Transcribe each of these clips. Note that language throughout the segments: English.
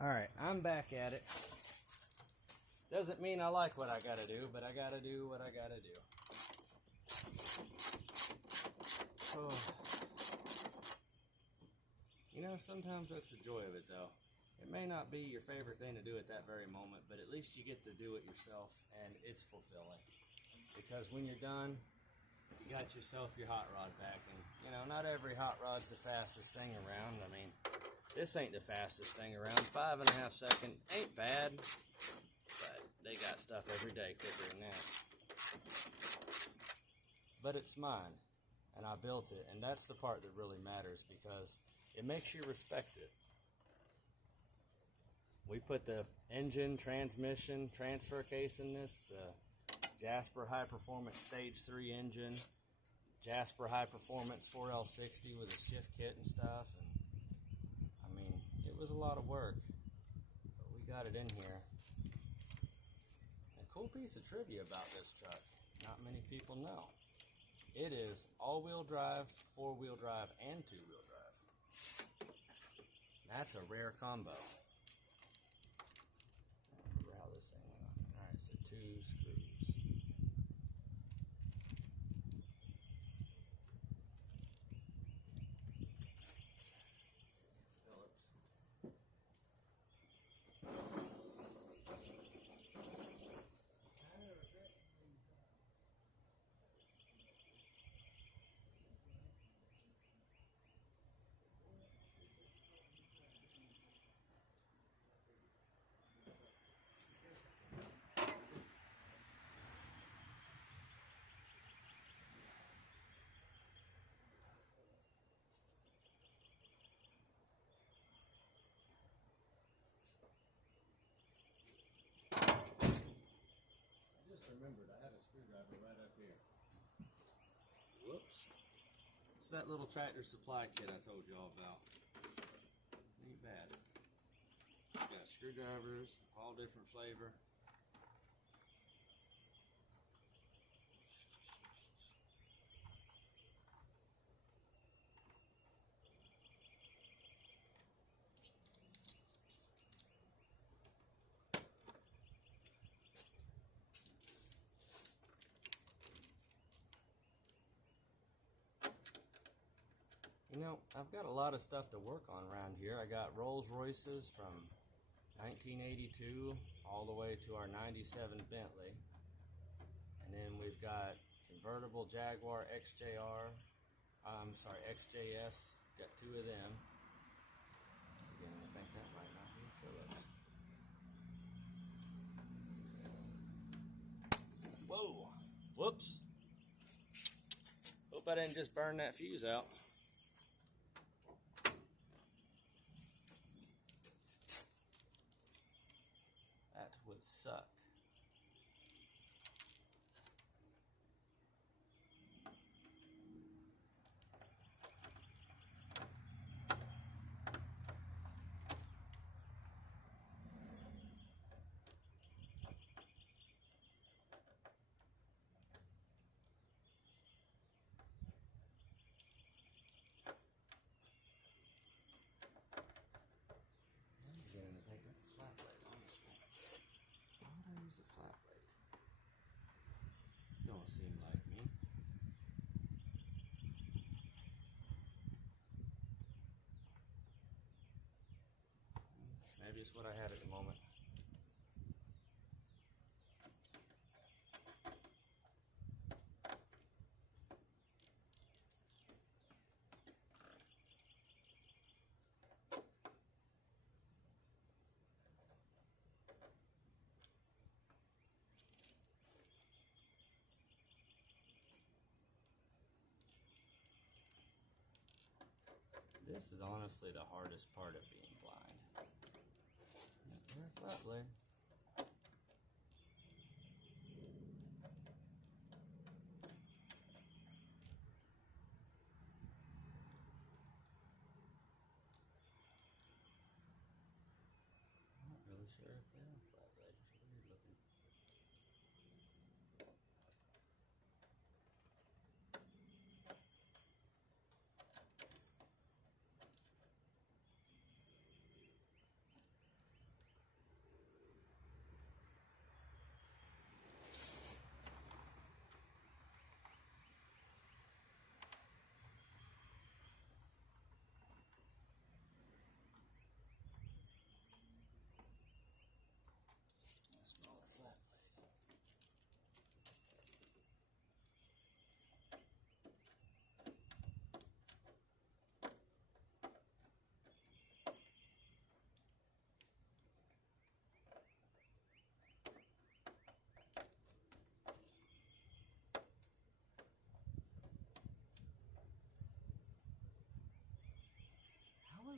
Alright, I'm back at it. Doesn't mean I like what I gotta do, but I gotta do what I gotta do. Oh. You know, sometimes that's the joy of it, though. It may not be your favorite thing to do at that very moment, but at least you get to do it yourself, and it's fulfilling. Because when you're done, you got yourself your hot rod back, and, you know, not every hot rod's the fastest thing around. I mean, this ain't the fastest thing around. 5.5 seconds ain't bad, but they got stuff every day quicker than that. But it's mine, and I built it, and that's the part that really matters because it makes you respect it. We put the engine, transmission, transfer case in this, Jasper High Performance Stage 3 engine, Jasper High Performance 4L60 with a shift kit and stuff, and I mean, it was a lot of work, but we got it in here. A cool piece of trivia about this truck, not many people know. It is all-wheel drive, 4-wheel drive, and 2-wheel drive. That's a rare combo. Remember how this thing went on. Alright, so 2 screws. Remembered, I have a screwdriver right up here. Whoops. It's that little tractor supply kit I told you all about. Ain't bad. Got screwdrivers, all different flavor. You know, I've got a lot of stuff to work on around here. I got Rolls Royces from 1982 all the way to our 97 Bentley. And then we've got convertible Jaguar XJR, XJS, got 2 of them. Again, I think that might not be Phillips. Whoa, whoops. Hope I didn't just burn that fuse out. That would suck. I think that's a flat blade, honestly. Why would I use a flat blade? Don't seem like me. Maybe it's what I had at the moment. This is honestly the hardest part of being blind. Flat blade. I'm not really sure if they are flat blade. It's weird looking.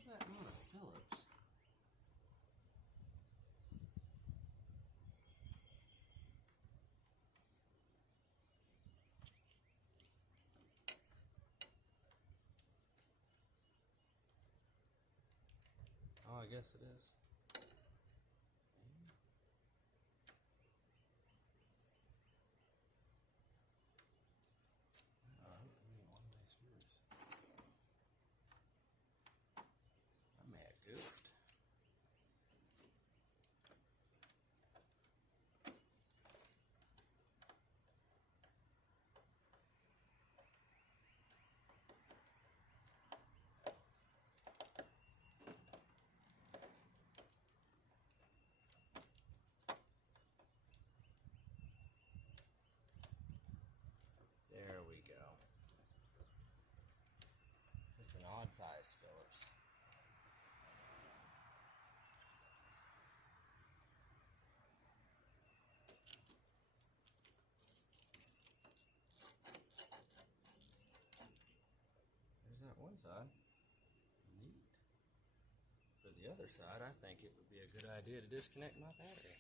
is that not a Phillips? Oh, I guess it is. There we go. Just an odd-sized Phillips. There's that one side. Neat. For the other side, I think it would be a good idea to disconnect my battery.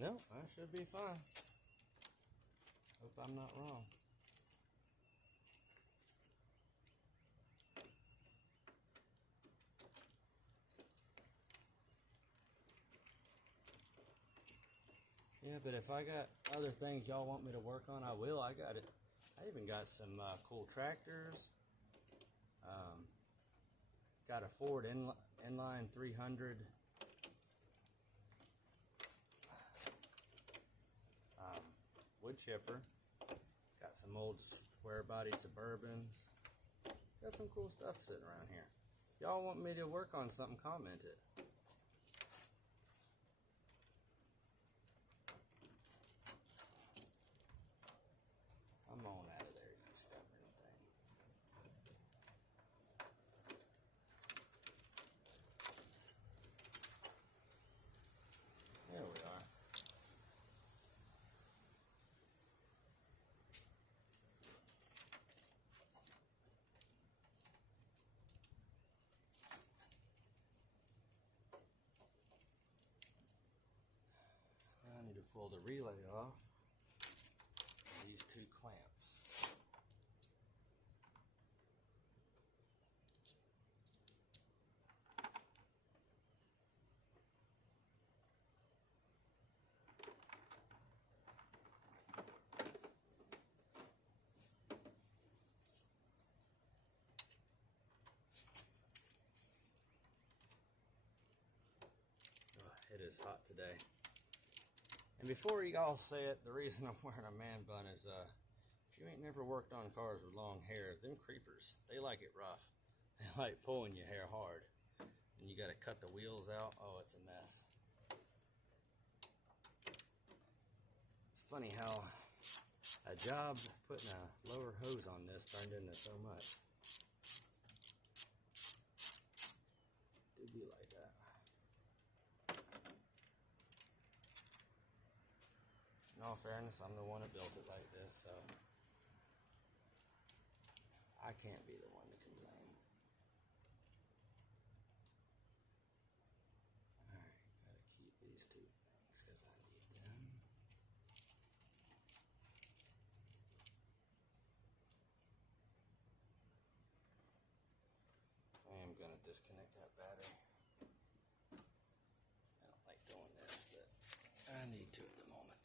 No, I should be fine. Hope I'm not wrong. Yeah, but if I got other things y'all want me to work on, I will. I got it. I even got some cool tractors. Got a Ford inline 300. Wood chipper. Got some old square body Suburbans. Got some cool stuff sitting around here. Y'all want me to work on something, comment it. I'm on out of there, you stubborn thing. There we are. Now I need to pull the relay off. These two clamps. Oh, it is hot today. And before y'all say it, the reason I'm wearing a man bun is if you ain't never worked on cars with long hair, them creepers, they like it rough. They like pulling your hair hard. And you gotta cut the wheels out. Oh, it's a mess. It's funny how a job putting a lower hose on this turned into so much. It do be like that. In all fairness, I'm the one that built it like this, so I can't be the one to complain. Alright, gotta keep these two things because I need them. I am gonna disconnect that battery. I don't like doing this, but I need to at the moment.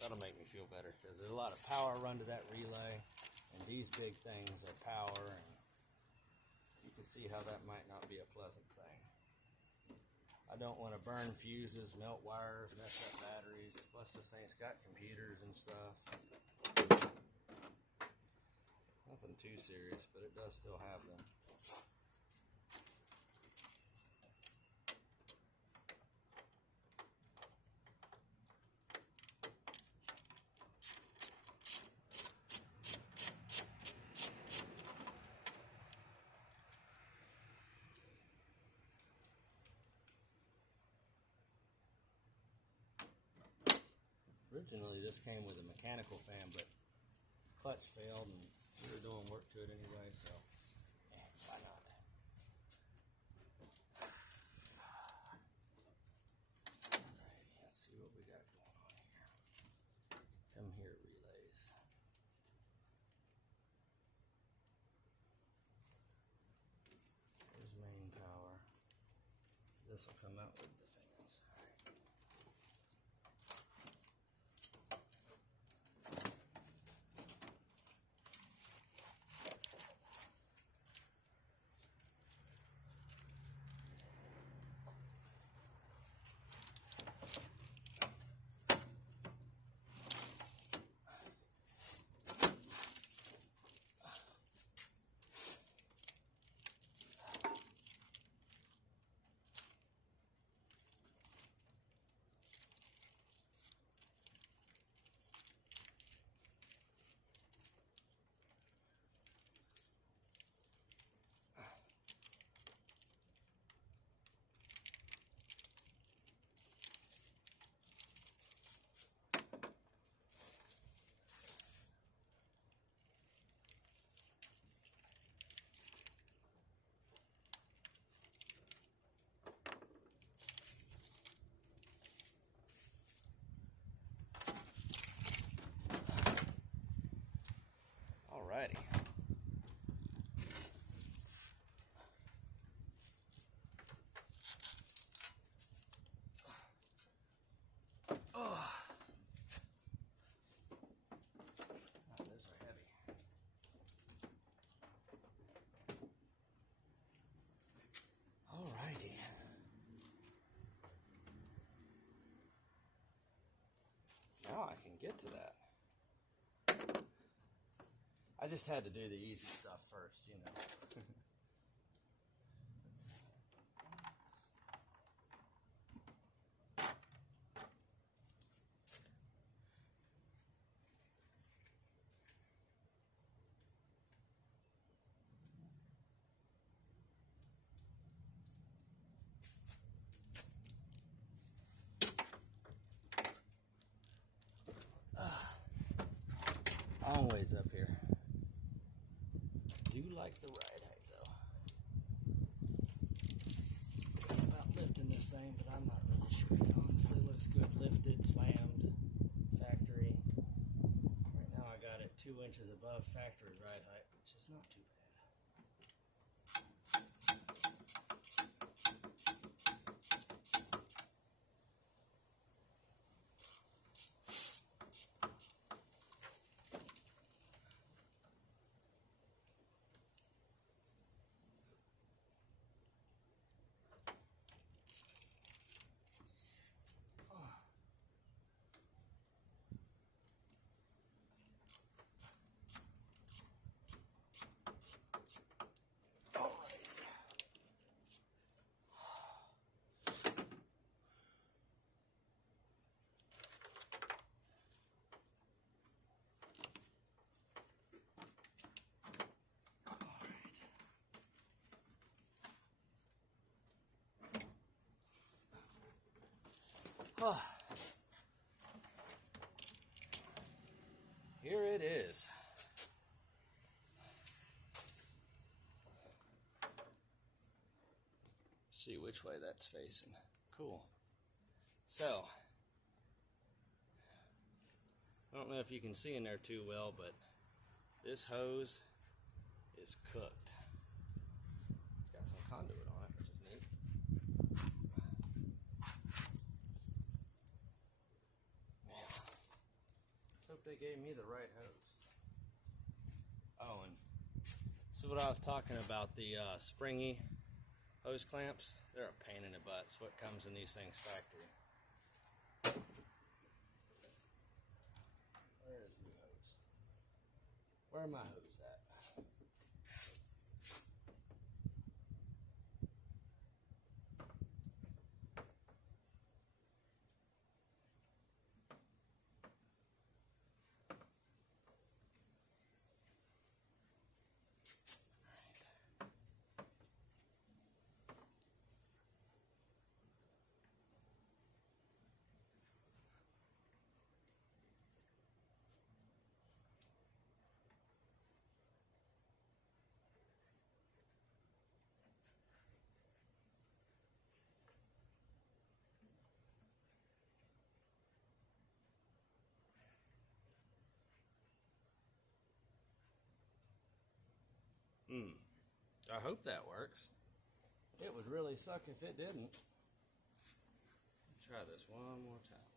That'll make me feel better because there's a lot of power run to that relay, and these big things are power, and you can see how that might not be a pleasant thing. I don't want to burn fuses, melt wires, mess up batteries, plus this thing's got computers and stuff. Nothing too serious, but it does still have them. Originally, this came with a mechanical fan, but clutch failed, and we were doing work to it anyway, so why not? Alrighty, let's see what we got going on here. Come here, relays. There's main power. This will come out with the fans. Alrighty. Oh, those are heavy. Alrighty. Now I can get to that. I just had to do the easy stuff first, you know. Long ways up here. Do like the ride height though. Thinking about lifting this thing, but I'm not really sure. It honestly looks good. Lifted, slammed, factory. Right now I got it 2 inches above factory ride height, which is not too bad. Oh. Here it is. See which way that's facing. Cool. So, I don't know if you can see in there too well, but this hose is cooked. It's got some conduit on it, which is neat. Hope they gave me the right hose. Oh, and so what I was talking about, the springy hose clamps, they're a pain in the butt. It's what comes in these things factory. Where is the hose? Where am I hose at? I hope that works. It would really suck if it didn't. Try this one more time.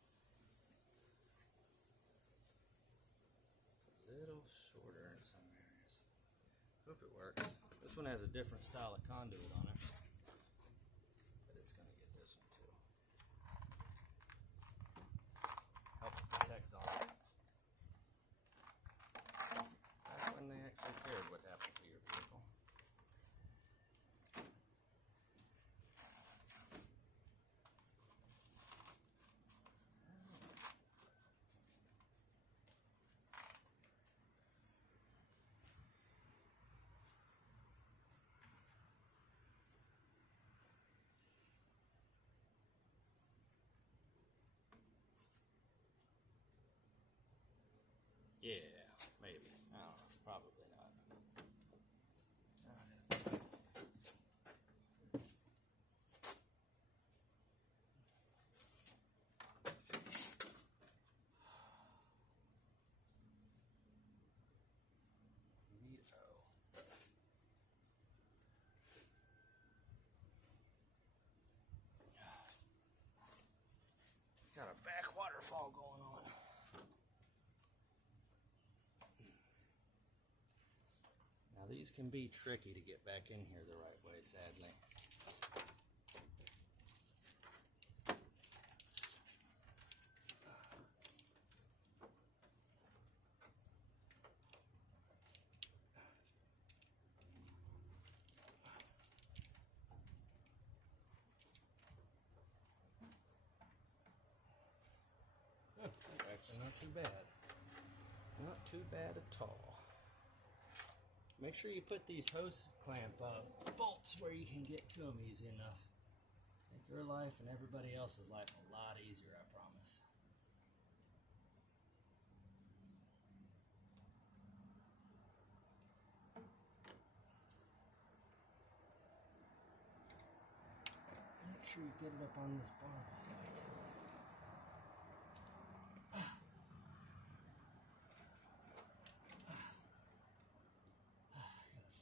It's a little shorter in some areas. Hope it works. This one has a different style of conduit on it. But it's going to get this one too. Helps protect all of it. That's when they actually cared what happened to your vehicle. Yeah, maybe. I don't know. Probably not. Neato. Got a back waterfall going on. Now these can be tricky to get back in here the right way, sadly. Actually, not too bad. Not too bad at all. Make sure you put these hose clamp bolts where you can get to them easy enough. Make your life and everybody else's life a lot easier, I promise. Make sure you get it up on this bar all the way too.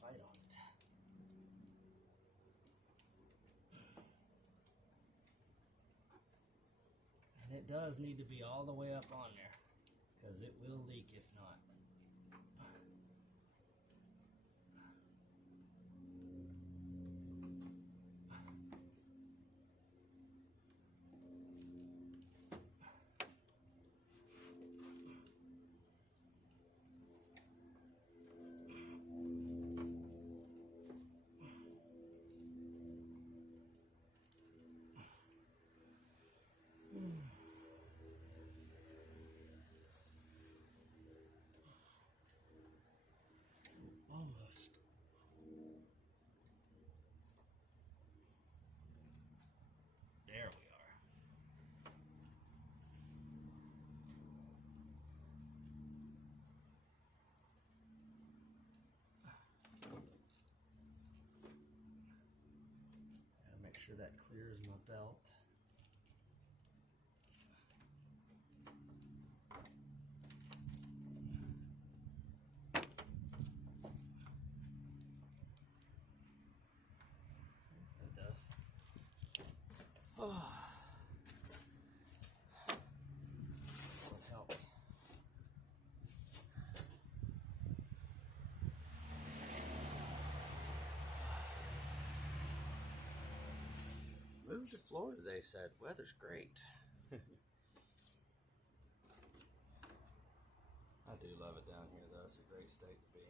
Fight on it. And it does need to be all the way up on there, because it will leak if not. Almost. There we are. Gotta make sure that clears my belt. Oh. Would help. Moved to Florida, they said. Weather's great. I do love it down here, though. It's a great state to be.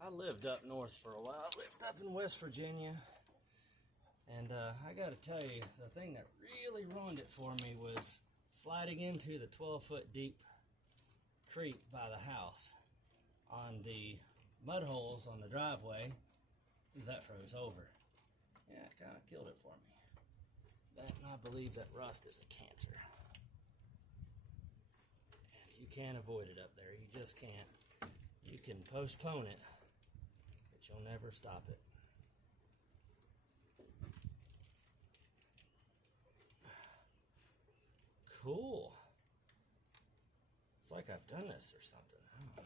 I lived up north for a while. I lived up in West Virginia. And I got to tell you, the thing that really ruined it for me was sliding into the 12-foot deep creek by the house. On the mud holes on the driveway, that froze over. Yeah, it kind of killed it for me. That, and I believe that rust is a cancer. And you can't avoid it up there. You just can't. You can postpone it, but you'll never stop it. cool. It's like I've done this or something. I don't know.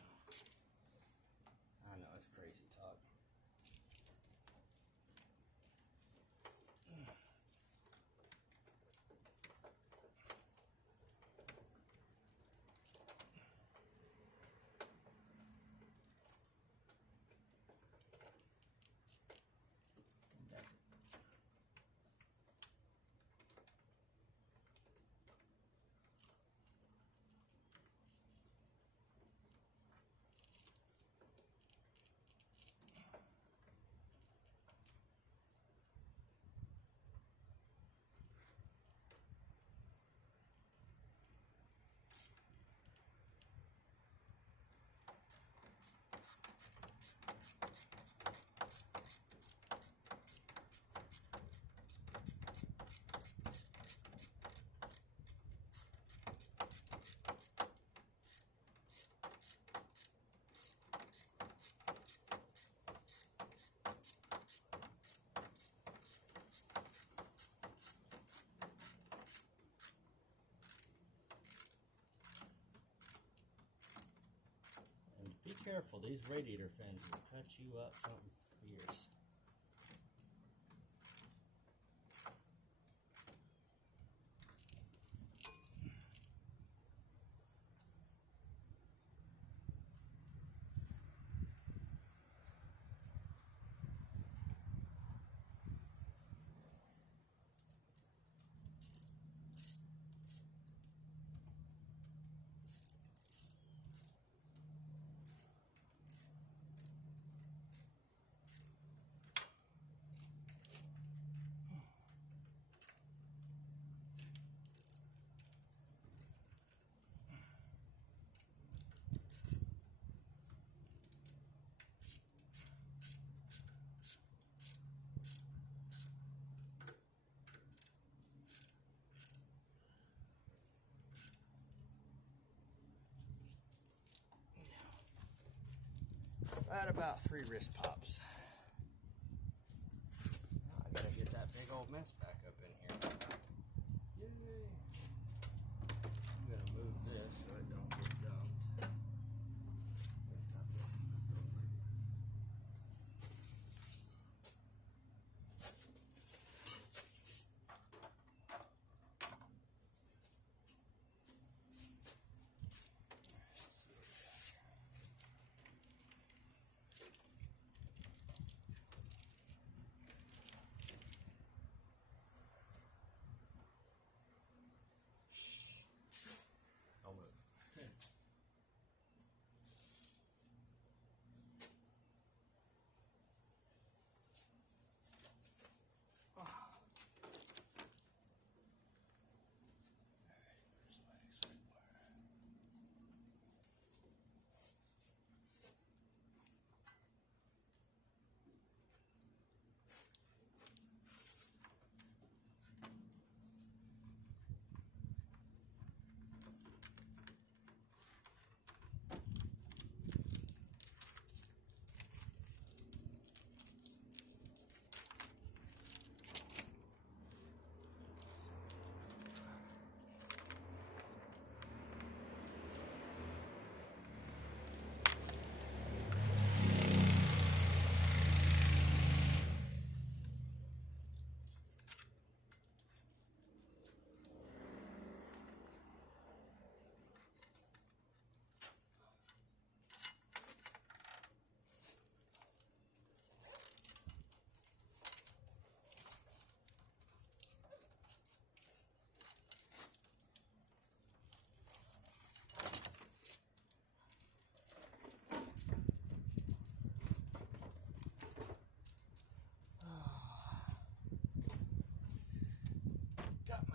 I know, it's crazy talk. Be careful, these radiator fins will cut you up something fierce. At about 3 wrist pops. Now I gotta get that big old mess back up in here. Yay! I'm gonna move this so it don't get dumped.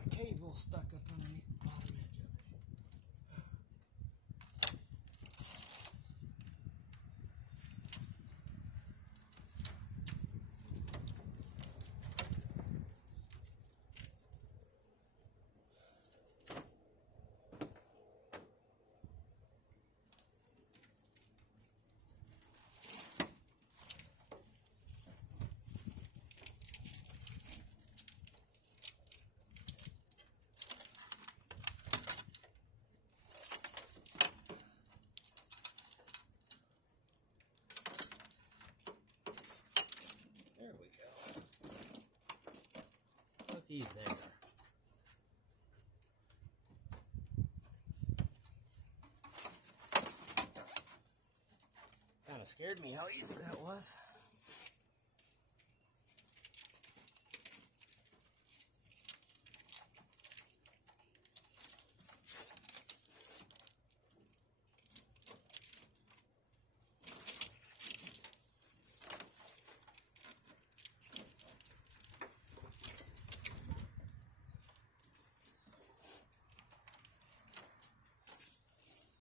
Cable stuck up underneath the bottom edge of it. Scared me how easy that was.